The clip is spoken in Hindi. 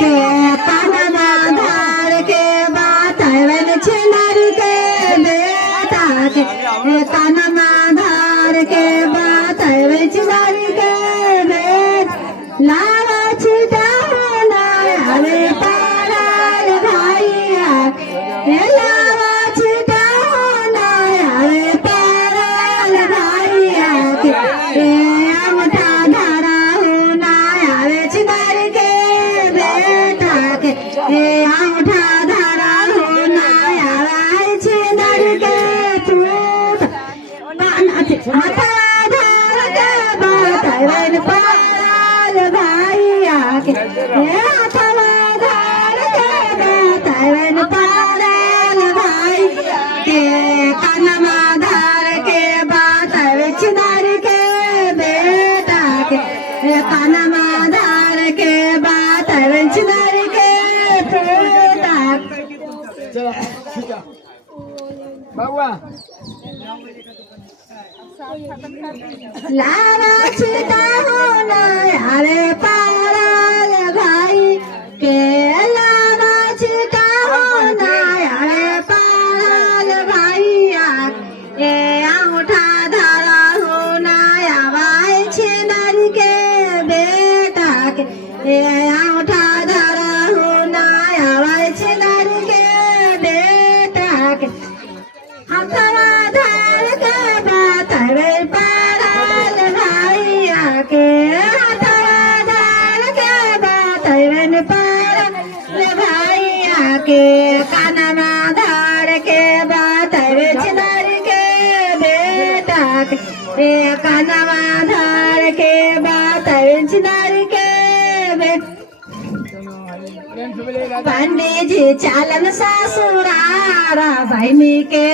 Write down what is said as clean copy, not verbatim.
के कानमा धार के बात छिनार के बेटा के कानमा धार के बात छिनार के बेट लावा छिटा होना हवे पाराल भाइया लावा छिटा होना हवे पाराल भाइया के अंगूठा धारा होना हवे छिनार के बेटा के अंगूठा धारा होना हवे छिनार के टूट माथा धार के बात पाराल भाइया के माथा धार के बात पाराल भाई के कानमा धार के बात छिनार के बेटा के कानमा धार के बात छिनार के बेटा बाबा लावा छिटा होना हवे पाराल भाई के लावा छिटा होना हवे पाराल भाइया ए अंगूठा धारा होना हवाई छिनार के बेटा के अंगूठा धारा होना हवाई छिनार के बेटा के हथवा धार के बात पाराल भाइया के हथवा धार के बात पाराल भाइया के कानमा धार के बात छिनार के बेटा के कानमा धार के बात छिनार के पंडित जी चालन ससुरारा भाई के